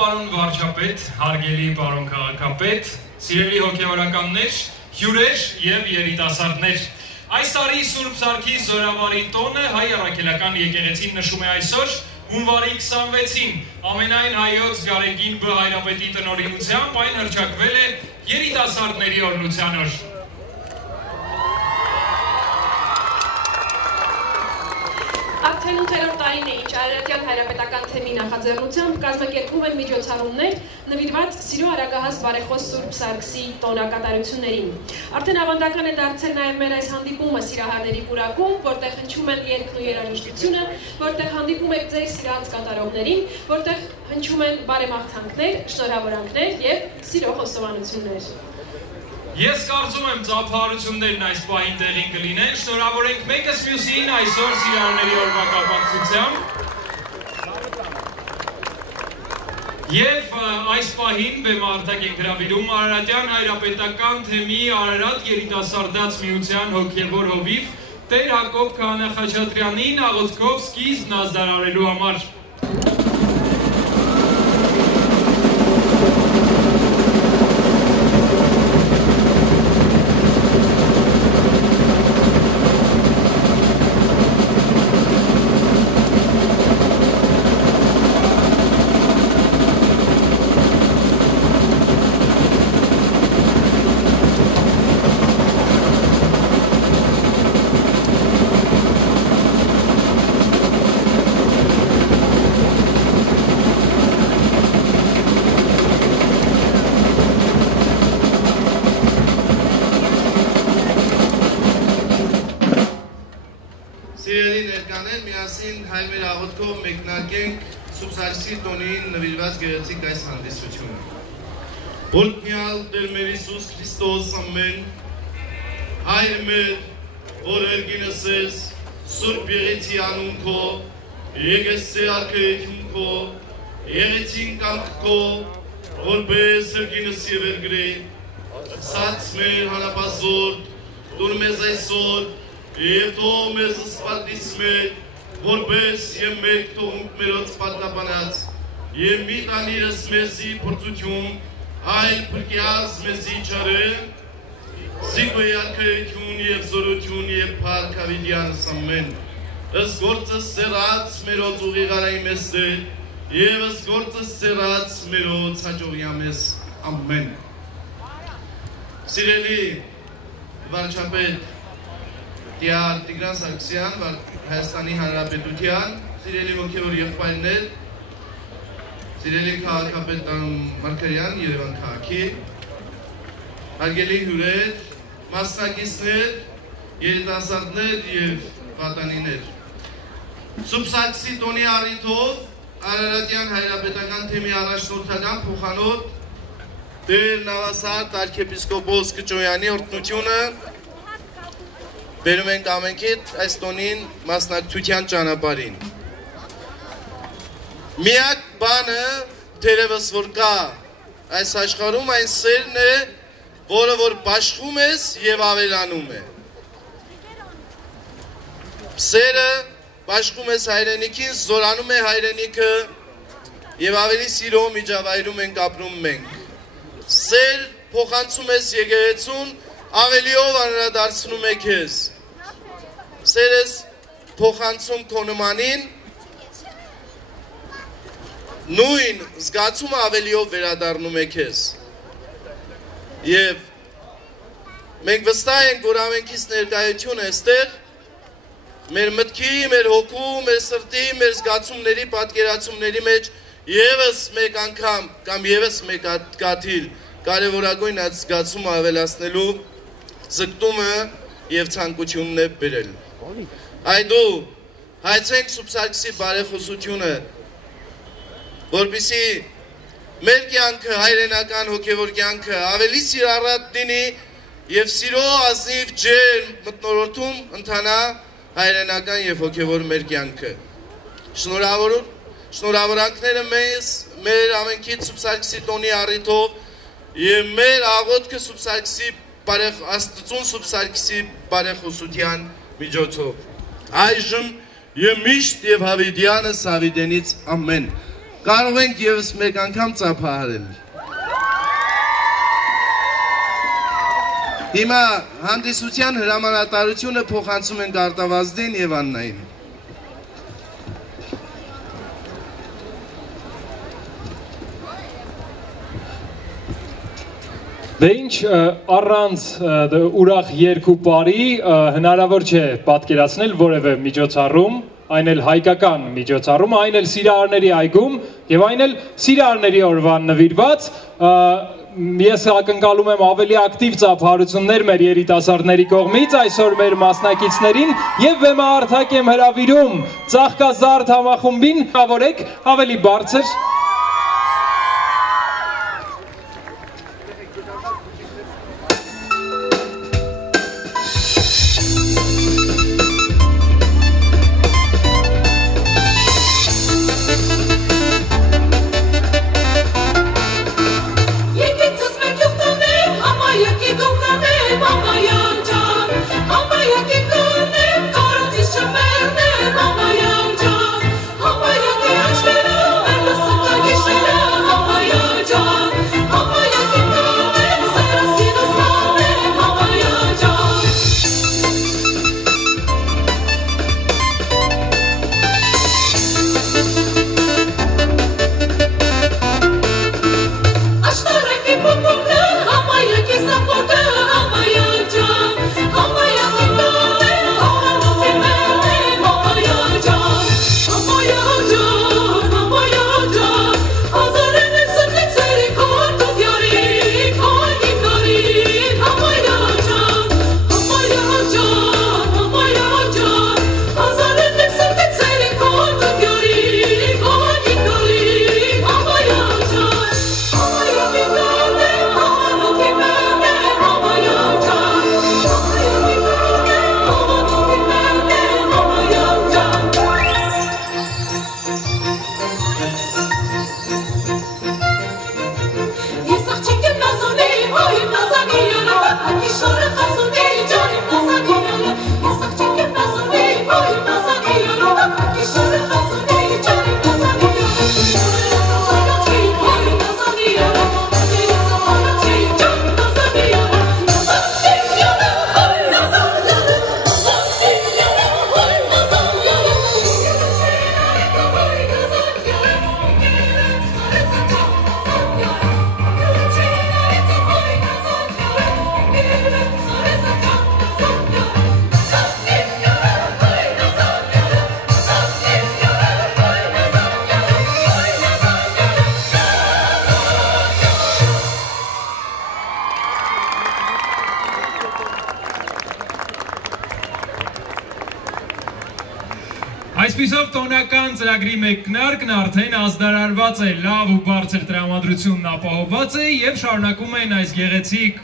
պարոն վարչապետ, հարգելի պարոն քաղաքապետ, սիրելի հոգևորականներ, հյուրեր և երիտասարդներ։ Այս տարի Սուրբ Սարգիս զորավարի տոնը հայ առաքելական եկեղեցին նշում է այսօր հունվարի 26-ին, ամենայն հայոց Գարեգին Բ. Հայրապետի տնօրինությամբ այն հռչակվել է երիտասարդների օրհնության օր։ Արդեն 8-րդ տարին է, ինչ Արարատյան հայրապետական թեմի նախաձեռնությամբ կազմակերպվում են միջոցառումներ նվիրված Սիրո արագահաս բարեխոս Սուրբ Սարգսի տոնակատարություններին։ Արդեն ավանդական է դարձել նաև մեր այս հանդիպումը սիրահարների պուրակում, որտեղ հնչում են երգն ու երաժշտությունը, որտեղ հանդիպում եք ձեր սիրած կատարողներին, որտեղ հնչում են բարեմաղթանքներ, շնորհավորանքներ և սիրո խոստովանություններ։ Ես կարծում եմ ծափահարություններն այս պահին տեղին կլինեն, շնորհավորենք մեկս մյուսին այսօր սիրահարների օրվա կապակցությամբ։ Եվ այս պահին բեմահարթակ ենք հրավիրում Արարատյան հայրապետական թեմի Արարատ երիտասարդաց միության հոգևոր հովիվ Տեր Հակոբ Քահանա Խաչատրյանին աղոթքով սկիզբն ազդարարելու համար։ Հայր աղոթքով մեկնարկենք Սուրբ Սարգսի տոնին նվիրված գեղեցիկ այս հանդիսությունը։ Օրհնյալ Տեր մեր Հիսուս Քրիստոս ամեն, Հայր մեր, որ երկինս ես, Սուրբ եղեցի անուն քո, եկես է արքայություն քո, եղեցին կամք քո, որպես երկինս եւ երկրի, սած մեր հանապազորդ, դուր մեզ այսօր, եւ թող մեզ սպատիս մեր, որպես և մեկ թողունք մերոց պատնապանած, և մի տանիրս մեզի պրծություն, այլ պրկյազ մեզի չարը, զիգոյ արկայություն և զորություն և պարկ ավիդյանս ամեն, ըս գործս սերած մերոց ուղիղարայի մեզ դե, և ըս գործս սերած մերոց հաջողյա մեզ ամեն։ Սիրելի վարչապետ Տիար Տիգրան Սարգսյան, Հայաստանի Հանրապետության, սիրելի հոգևոր եղբայրներ, սիրելի քաղաքապետ Տարոն Մարգարյան, Երևան քաղաքի, հարգելի հյուրեր, մասնակիցներ, երիտասարդներ և պատանիներ։ Սուրբ Սարգսի տոնի առիթով Արարատյան հայրապետական թեմի առաջնորդական փոխանոտ Տեր Նավասարդ արքեպիսկոպոս Կճոյանի օրհնությունը բերում ենք ամենքիդ այս տոնին մասնակցության ճանապարհին։ Միակ բանը թերևս որ կա այս աշխարհում այն սերն է, որը որ բաշխում ես եւ ավելանում է։ Սերը բաշխում ես հայրենիքին, զորանում է հայրենիքը եւ ավելի սիրո միջավայրում ենք ապրում մենք։ Սեր փոխանցում ես եկեղեցուն, ավելիով անդրադարձնում է քեզ։ Սեր ես փոխանցում քո նմանին, նույն զգացումը ավելիով վերադառնում է քեզ։ Եվ մենք վստահ ենք, որ ամենքից ներկայությունը այստեղ մեր մտքի, մեր հոգու, մեր սրտի, մեր զգացումների, պատկերացումների մեջ եւս մեկ անգամ կամ եւս մեկ կաթիլ կարևորագույն այդ զգացումը ավելացնելու ձգտումը եւ ցանկությունն է բերել։ Այդու հայցենք Սուրբ Սարգսի բարեխոսությունը, որպեսզի մեր կյանքը, հայրենական հոգևոր կյանքը ավելի սիրառատ լինի եւ սիրո ազնիվ ջերմ մթնոլորտում ընթանա հայրենական եւ հոգևոր մեր կյանքը։ Շնորհավորանքները մեր ամենքից Սուրբ Սարգսի տոնի առիթով եւ մեր աղոթքը Սուրբ Սարգսի Աստծուն Սուրբ Սարգսի բարեխոսության միջոցով։ Այժմ եւ միշտ եւ հավիտյանս հավիտենից ամեն։ կարող ենք ևս մեկ անգամ ծափահարել։ Հիմա հանդիսության հրամանատարությունը փոխանցում ենք Արտավազդին եւ Աննային։ Դե ինչ առանց ուրախ երկու բարի հնարավոր չէ պատկերացնել որևէ միջոցառում, այն էլ հայկական միջոցառում, այն էլ Սիրահարների այգում եւ այն էլ Սիրահարների օրվան նվիրված, ես ակնկալում եմ ավելի ակտիվ ծափահարություններ մեր երիտասարդների կողմից այսօր մեր մասնակիցներին եւ բեմահարթակ եմ հրավիրում Ծաղկազարդ համախումբին, հավորեք ավելի բարձր Այսպիսով տոնական ծրագրի մեկնարկն արդեն ազդարարված է, լավ ու բարձր տրամադրությունն ապահովված է եւ շարունակում են այս գեղեցիկ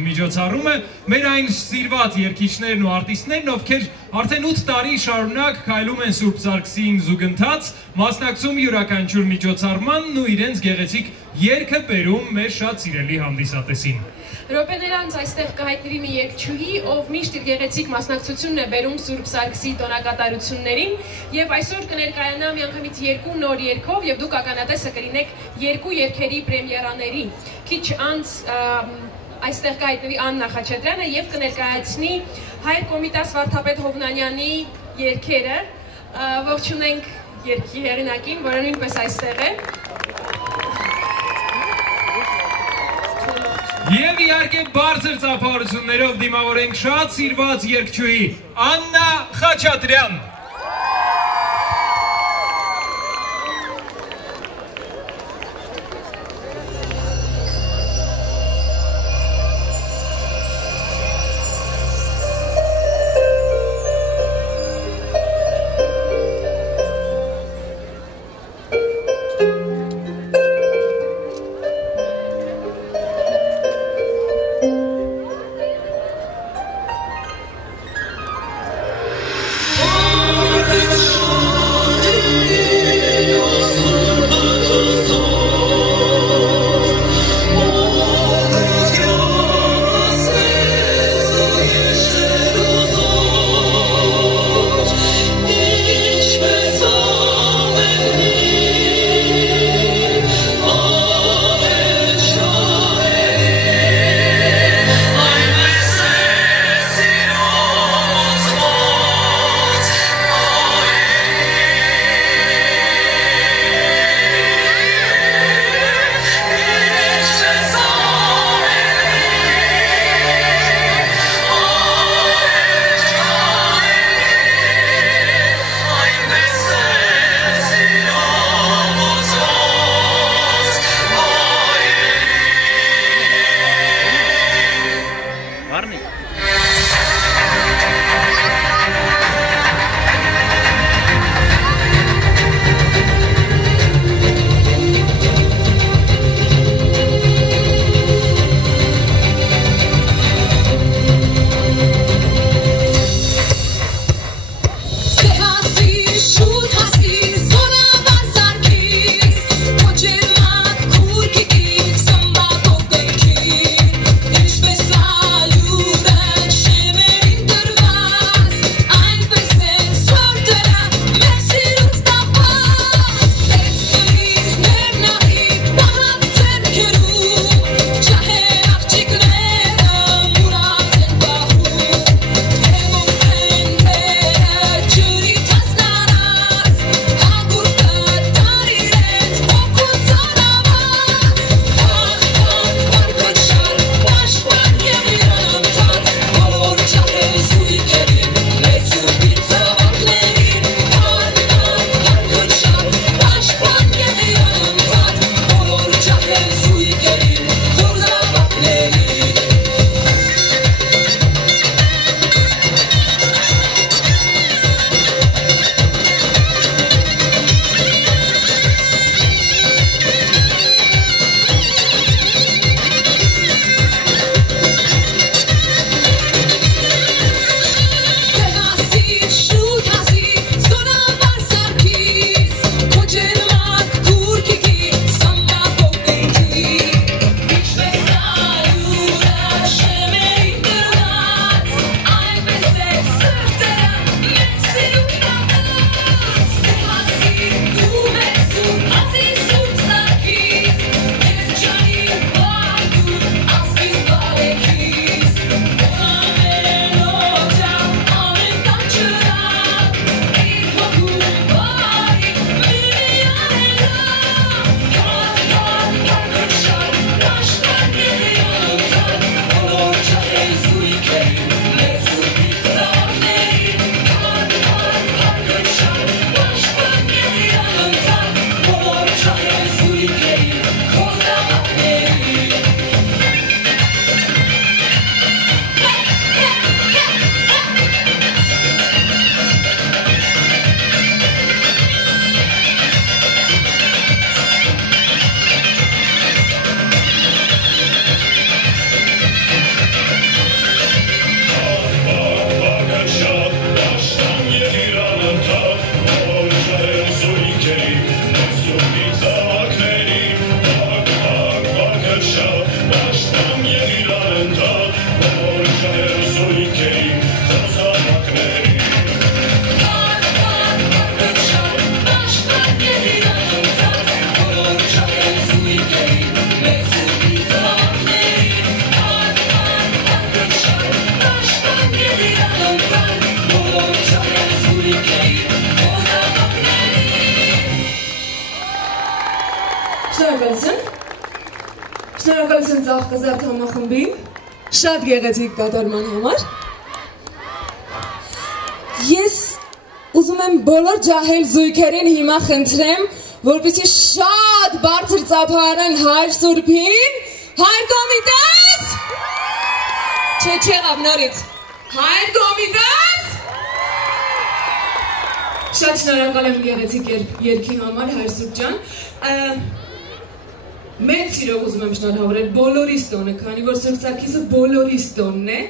միջոցառումը մեր այն սիրված երգիչներն ու արտիստներն, ովքեր արդեն 8 տարի շարունակ քայլում են Սուրբ Սարգսին զուգընթաց, մասնակցում յուրաքանչյուր միջոցառմանն ու իրենց գեղեցիկ երգը բերում մեր շատ սիրելի հանդիսատեսին։ Րոպեներ անց այստեղ կհայտնվի մի երգչուհի, ով միշտ իր գեղեցիկ մասնակցությունն է բերում Սուրբ Սարգսի տոնակատարություններին եւ այսօր կներկայանա միանգամից 2 նոր երգով եւ դուք ականատեսը կլինեք 2 երգերի պրեմիերաների։ Քիչ անց այստեղ կհայտնվի Աննա Խաչատրյանը եւ կներկայացնի Հայր Կոմիտաս Վարդապետ Հովնանյանի երգերը։ Ողջունենք երգի հեղինակին, որը նույնպես այստեղ է։ Եվ իհարկե բարձր ծափահարություններով դիմավորենք շատ սիրված երգչուհի Աննա Խաչատրյան։ Oh Շնորհակալություն Ծաղկազարդ համախմբին, շատ գեղեցիկ կատարման համար։ Ես ուզում եմ բոլոր ջահել զույգերին հիմա խնդրեմ, որպեսզի շատ բարձր ծափահարեն Հայր Սուրբին, Հայր Կոմիտես, չեղավ նորից, Հայր Կոմիտես, շատ շնորհակալ եմ գեղեցիկ երգի համար, Հայր Սուրբ ջան, մեծ սիրով ուզում եմ շնորհավորել բոլորիս տոնը, քանի որ Սուրբ Սարգիսը բոլորիս տոնն է,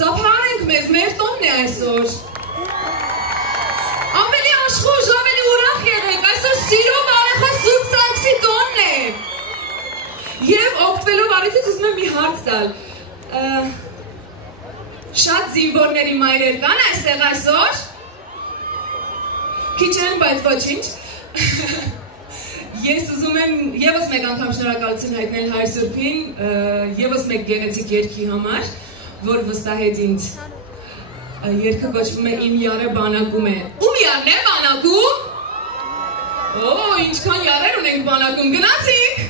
ծափահարենք մեզ, մեր տոնն է այսօր, ավելի աշխուժ, ավելի ուրախ եղենք, այսօր սիրո բարեխոս Սուրբ Սարգսի տոնն է, և օգտվելով առիթից ուզում եմ մի հարց տալ, շատ զինվորների մայրեր կան այստեղ այսօր, քիչ են, բայց ոչինչ, ես ուզում եմ ևս մեկ անգամ շնորհակալություն հայտնել Հայր Սուրբին, ևս մեկ գեղեցիկ երգի համար, որ վստահեց ինձ, երգը կոչվում է Իմ յարը բանակում է, ում յարն է բանակում? Օ, ինչքան յարեր ունենք բանակում, գնացինք!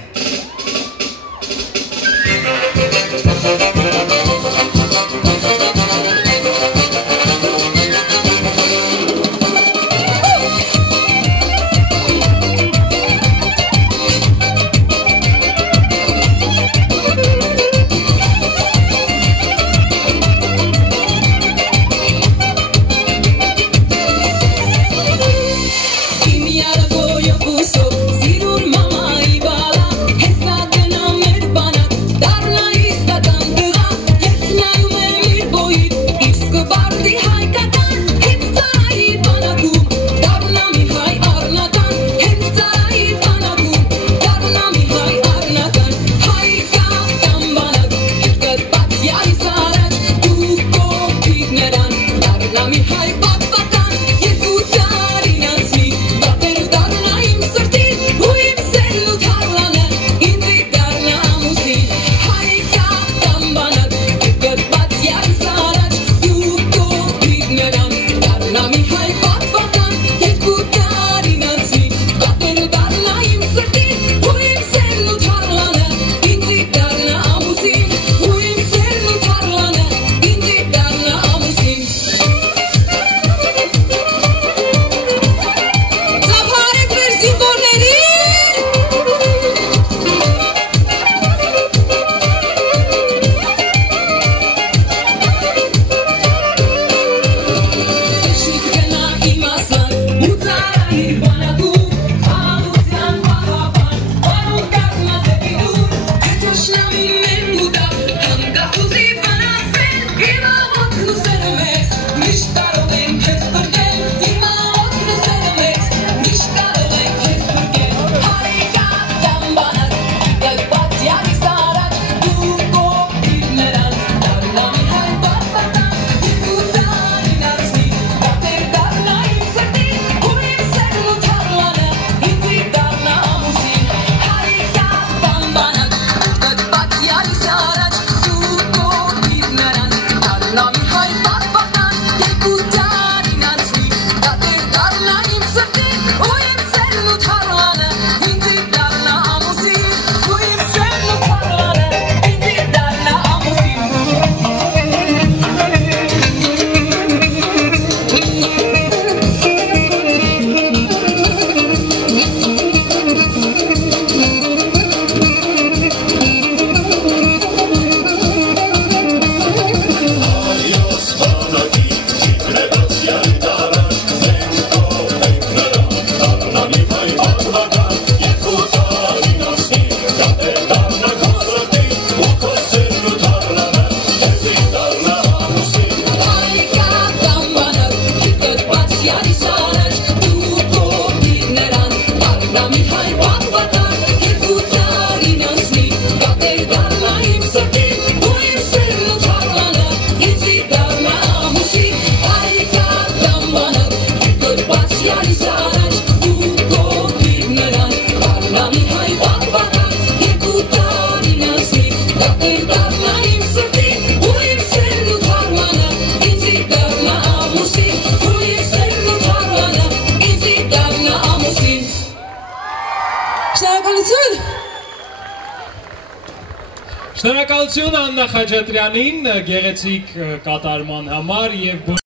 Շնորհակալություն Աննա Խաչատրյանին գեղեցիկ կատարման համար եւ